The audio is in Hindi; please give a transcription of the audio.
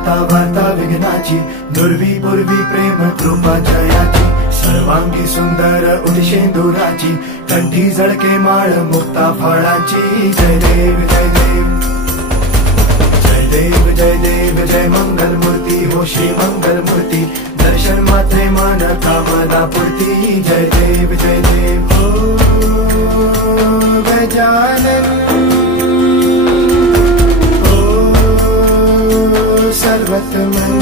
वार्ता वार्ता विघ्नाची, दुर्वी पूर्वी प्रेम कृपा जयाची, सर्वांगी सुंदर उदिशेंदुराची, कंठी झळके माळ मुक्ता फळाची. जय देव जय देव जय देव जय देव जय मंगल मूर्ती हो श्री मंगल मूर्ती, दर्शन मात्रे मन कामना पूर्ती. जय देव हो गजानन हो सर्वतमन.